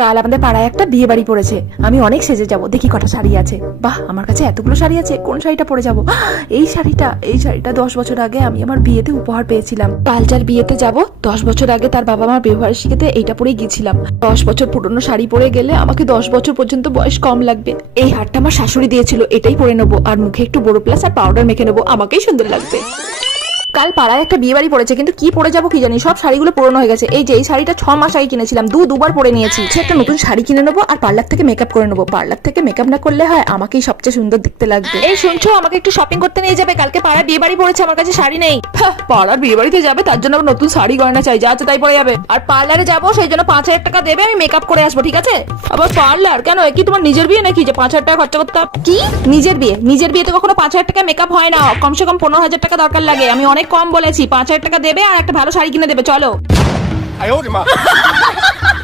কাল আমাদের পাড়ায় একটা বিয়ে বাড়ি পড়েছে, আমি অনেক সেজে যাব, দেখি কটা শাড়ি আছে। বাহ, আমার কাছে এতগুলো শাড়ি আছে, কোন শাড়িটা পরে যাব? এই শাড়িটা 10 বছর আগে আমি আমার বিয়েতে উপহার পেয়েছিলাম। কাল যার বিয়েতে যাব, 10 বছর আগে তার বাবা মা ব্যবহার শিখেতে এইটা পরেই গেছিলাম। 10 বছর পুরনো শাড়ি পরে গেলে আমাকে 10 বছর পর্যন্ত বয়স কম লাগবে। এই হারটা আমার শাশুড়ি দিয়েছিল, এটাই পরে নেবো, আর মুখে একটু বোরো প্লাস আর পাউডার মেখে নেবো, আমাকেই সুন্দর লাগবে। কাল পাড়ায় একটা বিয়ে বাড়ি পড়েছে, কিন্তু কি পরে যাবো কি জানি, সব শাড়িগুলো পুরনো হয়ে গেছে। এই যে এই শাড়িটা 6 মাস আগে কিনেছিলাম, দুবার পরে নিয়েছি। একটা নতুন শাড়ি কিনে নেবো আর পার্লার থেকে মেকআপ করে নেবো। পার্লার থেকে মেকআপ না করলে হয়, আমাকেই সবচেয়ে সুন্দর দেখতে লাগবে। এই শুনছো, আমাকে একটু শপিং করতে নিয়ে যাবে, কালকে পাড়ায় বিয়ে বাড়ি পড়েছে, আমার কাছে শাড়ি নেই। পাড়ার বিয়ে বাড়িতে যাবে, তার জন্য নতুন শাড়ি গয়না চাই, যা আছে তাই পরে যাবে। আর পার্লারে যাবো, সেই জন্য 5,000 টাকা দেবে, আমি মেকআপ করে আসবো, ঠিক আছে? আবার পার্লার কেন, কি তোমার নিজের বিয়ে নাকি যে 5,000 টাকা খরচা করতে হবে? কি নিজের বিয়ে? নিজের বিয়েতে কখনো 5,000 টাকা মেকআপ হয় না, কমসে কম 15,000 টাকা দরকার লাগে। আমি অনেক কম বলেছি, 5,000 টাকা দেবে আর একটা ভালো শাড়ি কিনে দেবে, চলো।